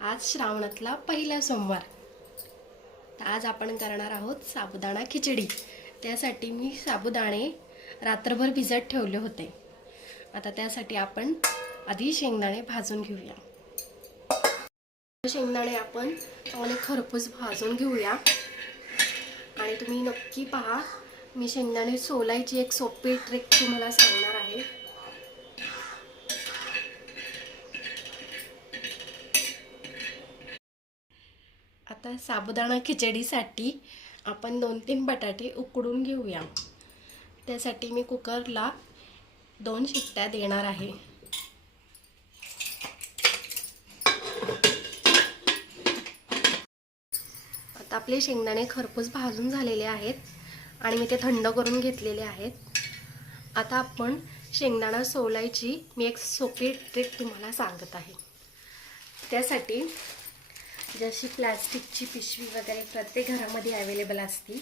आज श्रावणातला पहिला सोमवार. तर आज आपण करणार आहोत साबुदाणा खिचडी. त्यासाठी मी साबुदाणे रात्रभर भिजत ठेवले होते. आता त्यासाठी आपण आधी शेंगदाणे भाजून घेऊया. शेंगदाणे आपण चांगले खरपूस भाजून घेऊया. आणि तुम्ही नक्की पहा मी शेंगदाणे सोलायची एक सोपी ट्रिक तुम्हाला सांगणार आहे आता साबुदाणा खिचडीसाठी आपण दोन तीन बटाटे उकडून घेऊया. त्यासाठी मी कुकरला दोन शिट्ट्या देणार आहे. आता आपले शेंगदाणे खरपूस भाजून झालेले आहेत आणि मी ते थंड करून घेतलेले आहेत. आता आपण शेंगदाणा सोलायची मी एक सोपी ट्रिक तुम्हाला सांगत आहे. त्यासाठी जशी प्लॅस्टिकची पिशवी वगैरे प्रत्येक घरामध्ये अवेलेबल असती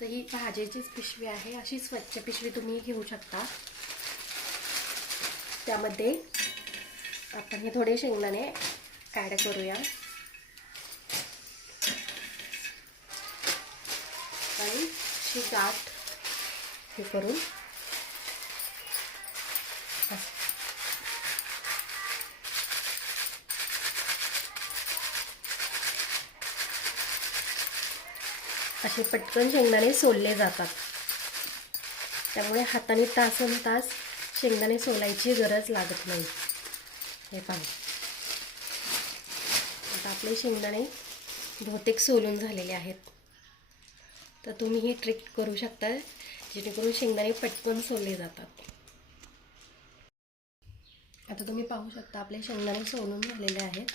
तर ही भाजीचीच पिशवी आहे. अशी स्वच्छ पिशवी तुम्ही घेऊ शकता. त्यामध्ये आपण हे थोडे शेंगदाणे ॲड करूया. आणि अशी गाठ हे करून असे पटकन शेंगदाणे सोलले जातात. त्यामुळे हाताने तासन तास शेंगदाणे सोलायची गरज लागत नाही. हे पाहू. आता आपले शेंगदाणे बहुतेक सोलून झालेले आहेत. तर तुम्ही ही ट्रिक करू शकता जेणेकरून शेंगदाणे पटकन सोलले जातात. आता तुम्ही पाहू शकता आपले शेंगदाणे सोलून झालेले आहेत.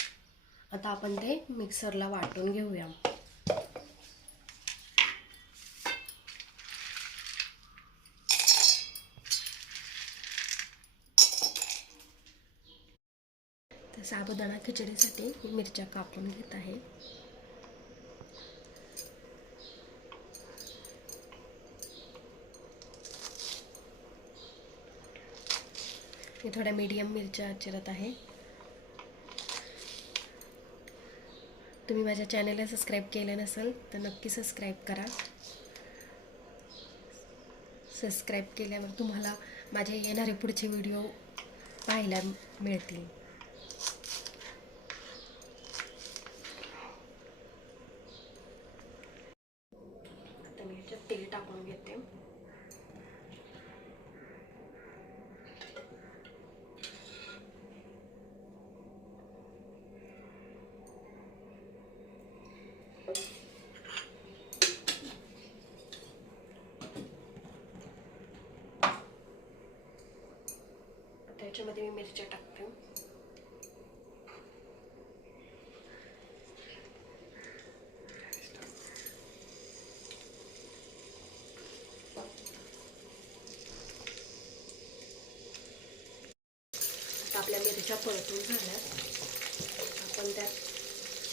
आता आपण ते मिक्सरला वाटून घेऊया. साबुदाणा खिचडीसाठी मी मिरच्या कापून घेत आहे. मी थोड्या मीडियम मिरच्या चिरत आहे. तुम्ही माझ्या चॅनलला सबस्क्राईब केलं नसेल तर नक्की सबस्क्राईब करा. सबस्क्राईब केल्यावर तुम्हाला माझे येणारे पुढचे व्हिडिओ पाहायला मिळतील आता मी ह्याच्यात तेल टाकून त्याच्यामध्ये मी मिरच्या टाकते. आपल्या मिरच्या परतून झाल्यात. आपण त्यात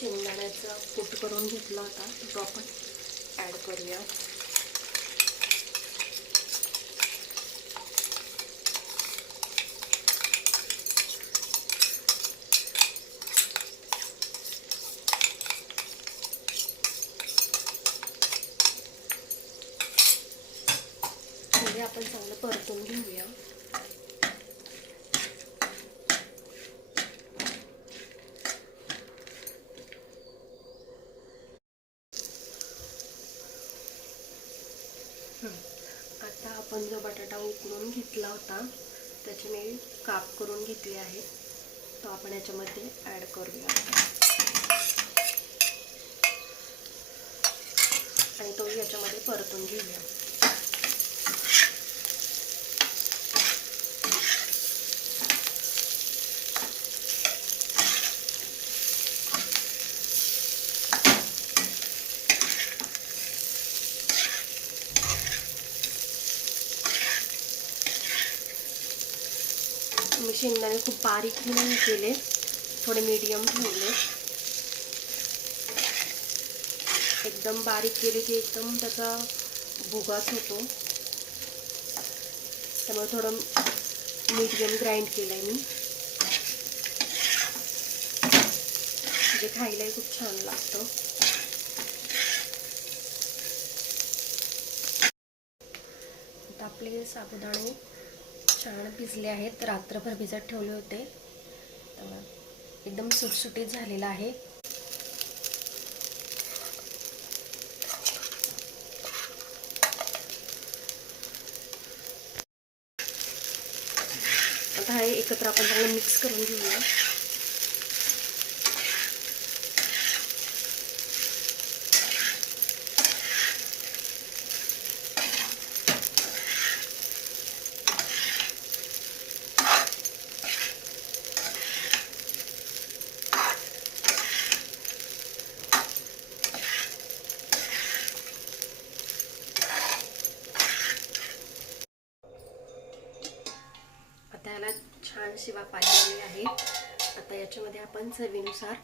शेंगदाण्याचा कूट करून घेतला होता तो आपण ॲड करूया म्हणजे आपण चांगलं परतून घेऊया. आता आपण जो बटाटा उकळून घेतला होता त्याचे मी काप करून घेतले आहे. तो आपण याच्यामध्ये ॲड करूया. आणि तो याच्यामध्ये परतून घेऊया. शेंगदाणे खूप बारीक नाही केले. थोडे मीडियम ठेवले. एकदम बारीक केले की एकदम त्याचा भुगाच होतो. त्यामुळे थोडं मीडियम ग्राइंड केलं आहे मी. म्हणजे जे खायलाही खूप छान लागतं. आपले साबुदाणे छान भिजले आहेत रात्रभर भिजत ठेवले होते. तर एकदम सुटसुटीत झालेला आहे. आता हे एकत्र आपण चांगलं मिक्स करून घेऊया आता याला छान शिवा पाहिलेली आहे. आता याच्यामध्ये आपण चवीनुसार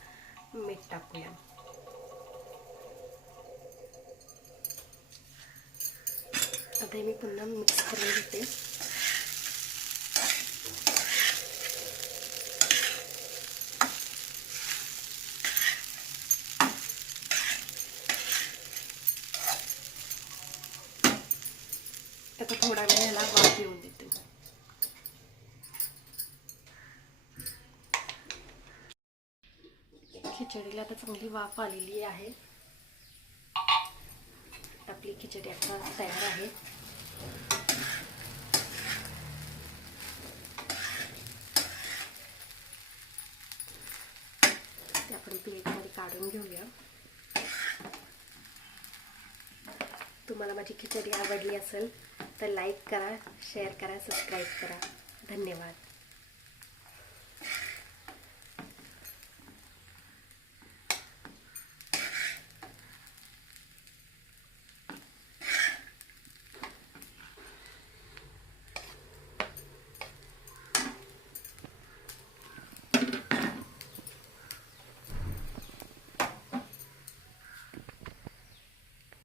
मीठ टाकूया. आता मी पुन्हा मिक्स करून घेते. आता थोडा वेळ खिचडीला आता चांगली वाफ आलेली आहे. आपली खिचडी आता तयार आहे. ते आपण प्लेटमध्ये काढून घेऊया. तुम्हाला माझी खिचडी आवडली असेल तर लाईक करा शेअर करा सबस्क्राईब करा. धन्यवाद.